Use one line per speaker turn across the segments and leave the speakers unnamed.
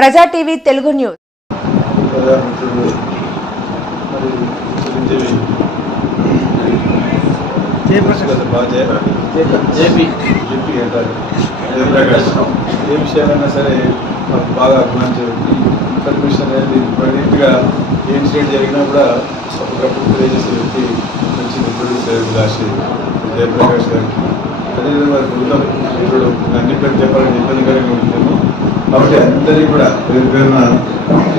Praja TV Telugu news.
ఏ విషయాలైనా సరే మాకు బాగా అభిమానం జరుగుతుంది ఇన్ఫర్మేషన్ అనేది ఇప్పటిగా ఏ ఇన్సిడెంట్ జరిగినా కూడా ఒకప్పుడు తెలియజేసే వ్యక్తి మంచి ప్రొడ్యూసర్ శ్రేయభిలాషి జయప్రకాష్ గారికి అదేవిధంగా వారి బృందం మిత్రుడు అన్ని పేరు చెప్పాలని ఇబ్బంది కలిగి ఉంటుంది కాబట్టి అందరినీ కూడా పేరు పేరున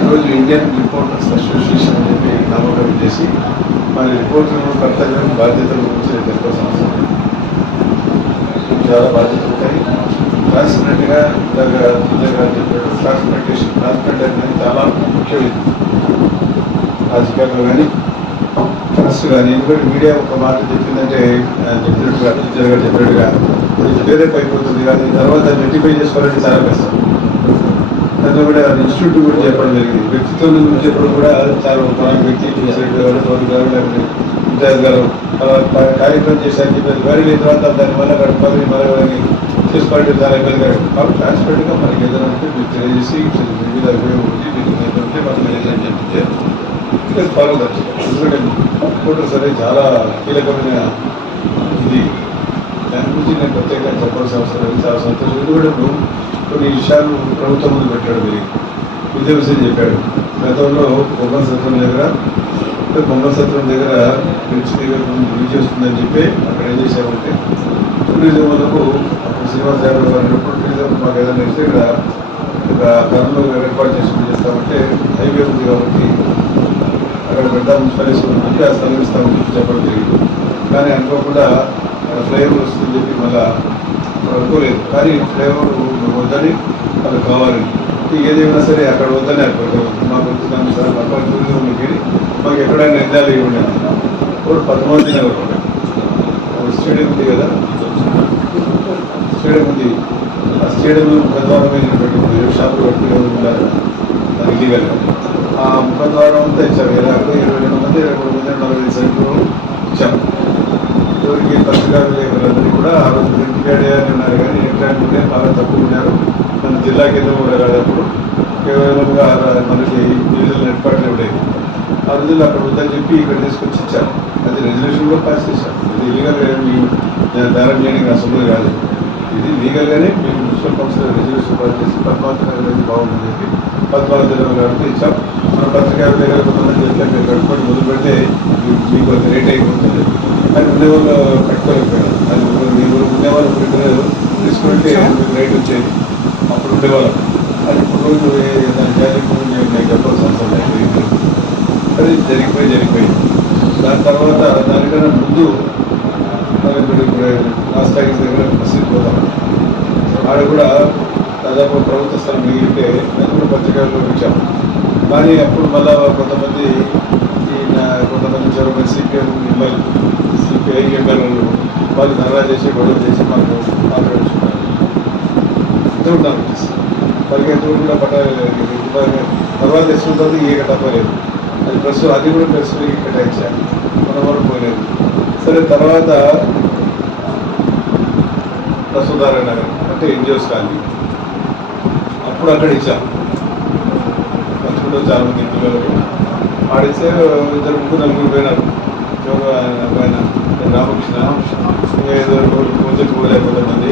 ఈరోజు ఇండియన్ రిపోర్టర్స్ అసోసియేషన్ అని చెప్పి నామకరణం చేసి మన రిపోర్టర్లు కర్తవ్యం బాధ్యతలు గురించి తెలుసుకోవాల్సిన అవసరం చాలా బాధ్యతలు ఉంటాయి. ట్రాన్స్పరెంట్గా ఇందాక విజయ్ గారు చెప్పారు ట్రాన్స్ప్లాంటేషన్ ట్రాన్స్ప్లాంట్ అనేది చాలా ముఖ్యమైనది. రాజకీయాల్లో కానీ ట్రస్ట్ కానీ ఎందుకంటే మీడియా ఒక మాట చెప్పిందంటే చెప్పినట్టుగా టీచర్ గారు చెప్పినట్టుగా అది వేరే పైపోతుంది కానీ తర్వాత రెక్టిఫై చేసుకోవాలంటే చాలా కష్టం. దాంట్లో కూడా ఇన్స్టిట్యూట్ కూడా చెప్పడం జరిగింది. వ్యక్తితో చెప్పడం కూడా చాలా మన వ్యక్తి ప్రెసిడెంట్ గారు పవన్ గారు లేకపోతే ఇంతియాజ్ గారు కార్యక్రమం చేశారని చెప్పారు వారి లేని తర్వాత దాన్ని మళ్ళీ గడపాలని మళ్ళీ వాళ్ళని చేసుకోవాలంటే చాలా ఇబ్బంది కాదు కాబట్టి ట్రాన్స్పరెంట్గా మనకి ఏదైనా ఉంటే మీరు తెలియజేసి మీ మీద ఉపయోగం ఉంది మీకు ఏదైనా ఉంటే మనకు ఏదైనా చెప్తే ఫాలో దచ్చు ఎందుకంటే రిపోర్టర్స్ అనేది చాలా కీలకమైన ఇది. దాని గురించి నేను ప్రత్యేకంగా చెప్పాల్సిన అవసరం లేదు. చాలా సంతోషం. ఎందుకంటే ఇప్పుడు కొన్ని విషయాలు ప్రభుత్వం ముందు పెట్టాడు మీరు. ఇదే విషయం చెప్పాడు. గతంలో బొమ్మల సత్రం దగ్గర అంటే బొమ్మల సత్రం దగ్గర బ్రిడ్జ్ దగ్గర రిలీజ్ వస్తుందని చెప్పి అక్కడ ఏం చేశామంటే టూరిజం వాళ్ళకు అప్పుడు శ్రీనివాస్ యాదవ్ గారు ఉన్నప్పుడు టూరిజం మాకు ఏదైనా ఇస్తే ఇక్కడ ఒక కర్నూలు ఏర్పాటు చేసుకుని చేస్తామంటే హైవే ఉంది కాబట్టి అక్కడ పెద్ద మున్సిపాలిటీ ఉంటే ఆ స్థలం ఇస్తామని చెప్పి చెప్పడం జరిగింది. కానీ అనుకోకుండా ఫ్లైఓవర్ వస్తుందని చెప్పి మళ్ళీ అనుకోలేదు. కానీ ఫ్లైఓవర్ వద్దని వాళ్ళకి కావాలి. ఏదేమైనా సరే అక్కడ వద్దని అనుకుంటాం మాకు వస్తున్నాను సార్ అక్కడ టూరిజం వెళ్ళి మాకు ఎక్కడైనా నిర్ణయాలు ఇవ్వండి ఇప్పుడు పద్మావతి నగర్ స్టేడియం ఉంది కదా? స్టేడియం ఉంది. ఆ స్టేడియం ప్రధానమైనటువంటి షాపులు పెట్టుకునే ఉన్నారు. అది ఇల్లీగల్ ఆ ముఖద్వారం అంతా ఇచ్చారు. ఇలా ఇరవై రెండు మంది ఇరవై మూడు మంది నలభై ఐదు ఇచ్చాం ఎవరికి పత్రికా విలేకరులందరికీ కూడా ఆ రోజు ప్రింట్ అని ఉన్నారు కానీ ఏంటంటే బాగా తక్కువ ఉన్నారు. మన జిల్లా కేంద్రం కూడా కాదప్పుడు కేవలంగా మనకి నీళ్ళు ఏర్పాట్లు ఉండేవి ఆ రోజుల్లో అక్కడ వద్దని చెప్పి ఇక్కడ తీసుకొచ్చి ఇచ్చారు. అది రెజల్యూషన్ కూడా పాస్ చేశారు. ఇది ఇల్లీగల్ ఏమి దారం చేయడానికి అసలు కాదు ఇది లీగల్గానే మేము మున్సిపల్ కౌన్సిల్ రెజల్యూషన్ పాస్ చేసి పద్మావతి నగర్ అనేది బాగుందని చెప్పి పద్మావతి నగర్ గారికి ఇచ్చాం. మన పత్రికా విలేకరులు కొంతమంది ఎట్లా మీరు కట్టుకొని మొదలు పెడితే మీకు అది రేట్ అయిపోతుంది అది ఉండేవాళ్ళు కట్టుకోలేకపోయారు అది ఒక- మీరు ఉండేవాళ్ళు ప్రిపేర్ తీసుకుంటే మీకు రేట్ వచ్చేది. అప్పుడు ఉండేవాళ్ళం అది ఇప్పుడు రోజు దాని జారీ నేను చెప్పాల్సిన అవసరం లేదు. అది జరిగిపోయి జరిగిపోయింది దాని తర్వాత దానికన్నా ముందు లాస్ట్ టైం దగ్గర మసీద్ పోదాం ఆడ కూడా దాదాపు ప్రభుత్వ స్థలం మిగిలితే అది కూడా పత్రికల్లో ఇచ్చాం కానీ అప్పుడు మళ్ళా కొంతమంది కొంతమంది చదువు సిపిఎం ఎమ్మెల్యే సిపిఐ ఎమ్మెల్యేలు వాళ్ళు ధర్నా చేసి గొడవ చేసి మాకు ఆక్రమించుకున్నారు చూడాలి వాళ్ళకి ఎదురు కూడా పట్టాలి తర్వాత తెచ్చుకుంటుంది ఏ తప్పలేదు అది ప్రెస్ అది కూడా ప్రెస్ కేటాయించాలి మనం వరకు పోలేదు. సరే తర్వాత వసుధార నగర్ అంటే ఎన్జిఓస్ కానీ అప్పుడు అక్కడ ఇచ్చాం పంచుకుంటూ చాలా మంది పిల్లలకు ఆడిస్తే ఇద్దరు ముగ్గురు నలుగురు పోయినారు. ఎవరు ఆయన ఆయన రామకృష్ణ ఇంకా ఏదో కొంచెం పోలేకపోతే మంది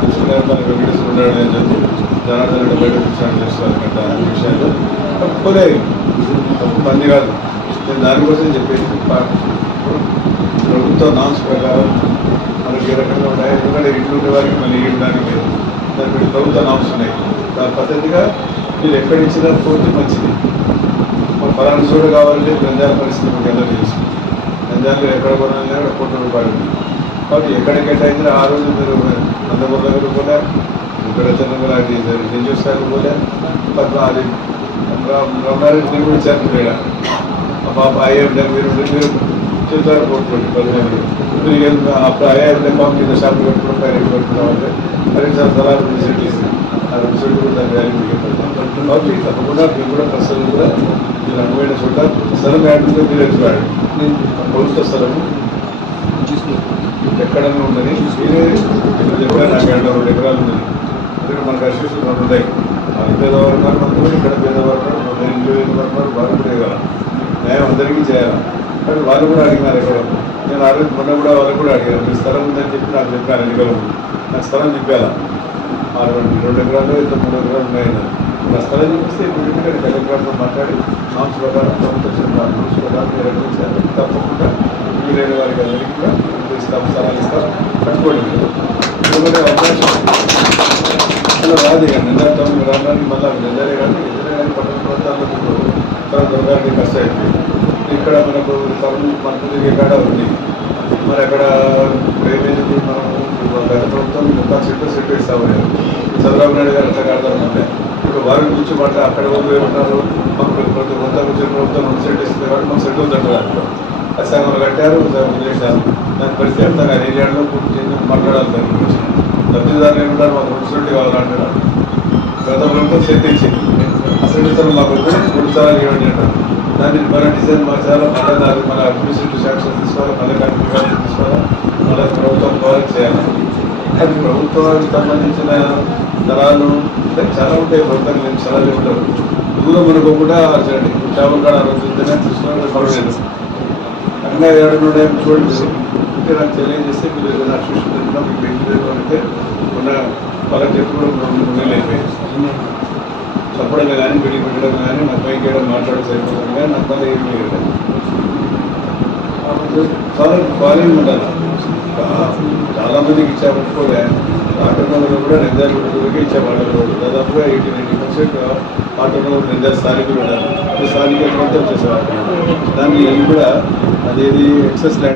కృష్ణ మన వెంకటేశ్వర ఉన్నాడు అని చెప్పి జనార్దన్ రెడ్డి బయట కూర్చొని చేసుకోవాలి కట్ట అనే విషయాలు తప్పులే తప్పు మంది కాదు నేను దానికోసం చెప్పేసి ప్రభుత్వ నామ్స్ ప్రకారం మనకి ఏ రకంగా ఉన్నాయి ఎందుకంటే ఇంట్లో ఉండే వారికి మళ్ళీ ఇవ్వడానికి లేదు దానికి ప్రభుత్వ నామ్స్ ఉన్నాయి దాని పద్ధతిగా మీరు ఎక్కడ ఇచ్చినా పూర్తి మంచిది మన ఫలానా చోట కావాలంటే గంజాల పరిస్థితి మీకు ఎలా తెలుసు గంజాలు ఎక్కడ కొనాలి అక్కడ కోట్ల రూపాయలు కాబట్టి ఎక్కడ కేటాయించినా ఆ రోజు మీరు నందమూరి దగ్గర పోలే ఇక్కడ చంద్రబాబు లాంటి నిజస్థాయికి పోలేరు. పద్మ అది రమణారెడ్డి మీరు కూడా చేరుకుంటాడు ఆ పాప ఐఎఫ్ మీరు మీరు చెప్తారు కోరుకోండి పదిహేను మీరు ఏం అప్పుడు ఐఎఫ్ పంప్ కింద షాపులు పెట్టుకుంటారు పైన పెట్టుకున్నామంటే రెండు సంవత్సరాలు రిసెట్ చేసి ఆ రిసెట్ కూడా దాని వాల్యూ మీకు పెడతాం కాబట్టి తప్పకుండా మీరు కూడా ప్రస్తుతం కూడా మీరు అనువైన చోట స్థలం యాడ్గా మీరు ఎదురాడు ప్రభుత్వ స్థలము ఎక్కడనే ఉందని మీరే చెప్పారు నాకు ఏడు రెండు ఎకరాలు ఉన్నది ఇక్కడ మనకు అసోసియేషన్ రెండు ఉన్నాయి వాళ్ళు పేదవారు ఉన్నారు మనకు ఇక్కడ పేదవారు ఉన్నారు ఇంట్లో పేదవారు ఉన్నారు వాళ్ళు కూడా న్యాయం అందరికీ చేయాలి కానీ వాళ్ళు కూడా అడిగినారు ఎక్కడ నేను ఆ రోజు మొన్న కూడా వాళ్ళు కూడా అడిగారు మీ స్థలం ఉందని చెప్పి నాకు చెప్పాను ఎన్నికలు నాకు స్థలం చెప్పాలా? ఆరు రెండు రెండు ఎకరాలు ఇంత మూడు ఎకరాలు ఉన్నాయన్నారు. స్థలం చూపిస్తే ఇప్పుడు ఎందుకంటే కలెక్టర్తో మాట్లాడి నామ్స్ ప్రకారం ప్రభుత్వ చెందిన ప్రకారం నిర్వహించారు తప్పకుండా వీలైన వారికి అందరికీ కూడా ఇస్తాం స్థలాలు ఇస్తాం. కట్టుకోండి అవకాశం. అలా రాదు ఇక నిందార్థం రావడానికి మళ్ళీ నిందలే కానీ నిందలే కానీ పట్టణ ప్రాంతాల్లో మీకు స్థలం దొరకడానికి కష్టం అయిపోయింది ఇక్కడ మనకు స్థలం మనకు తిరిగే కాడ ఉంది. మరి అక్కడ ఏమైంది మనం గత ప్రభుత్వం మొత్తం సెట్ సెట్ ఇస్తామని చంద్రబాబు నాయుడు గారు అట్లా కడతారు అంటే ఇప్పుడు వారిని కూర్చోబట్ట అక్కడ వాళ్ళు ఏమంటారు మాకు ప్రతి కొంత కూర్చొని ప్రభుత్వం రెండు సెట్ ఇస్తుంది కాబట్టి మాకు సెట్ ఉందంటారు అది సగం కట్టారు సగం వదిలేశారు. దాని పరిస్థితి అంతా కానీ ఏరియాలో పూర్తి చేసి మాట్లాడాలి దాని గురించి. లబ్ధిదారులు ఏమంటారు మాకు మున్సిపాలిటీ సెట్ కావాలంటున్నారు గత ప్రభుత్వం సెట్ ఇచ్చింది అసలు ఇతను మాకు మూడు సార్లు ఇవ్వండి అంటారు. దాన్ని మన డిజైన్ మార్చాలి మళ్ళీ దాన్ని మన అడ్మినిస్ట్రేటివ్ శాంక్షన్ తీసుకోవాలి మళ్ళీ కన్ఫ్యూజన్ తీసుకోవాలి మళ్ళీ ప్రభుత్వం ద్వారా చేయాలి. అది ప్రభుత్వానికి సంబంధించిన స్థలాలు అంటే చాలా ఉంటాయి ప్రభుత్వం నేను స్థలాలు ఉంటారు దూరం అనుకోకుండా చూడండి చేయండి చావకాడ ఆలోచించనే తీసుకుని పర్వాలేదు అన్నీ ఏడు చూడండి. అంటే నాకు తెలియజేస్తే మీరు ఏదైనా అసోసియేషన్ మీకు ఇంటి అంటే ఉన్న వాళ్ళకి ఎప్పుడు చెప్పడం కానీ పెళ్ళి పెట్టడం కానీ నా పైకి వేయడం మాట్లాడడం సరిపోతుంది కానీ నా పని ఏం లేదు. చాలా ఫాలోయింగ్ ఉండాలి. చాలా మందికి ఇచ్చామనుకోలే ఆటోనగర్లో కూడా నిందాలు వరకు ఇచ్చాము దాదాపుగా ఎయిటీ నైన్టీ పర్సెంట్ ఆటోనగర్ నిందాలు స్థానికులు ఉన్నారు స్థానిక వచ్చేసేవాళ్ళు? దాన్ని కూడా అదేది ఎక్సెస్ ల్యాండ్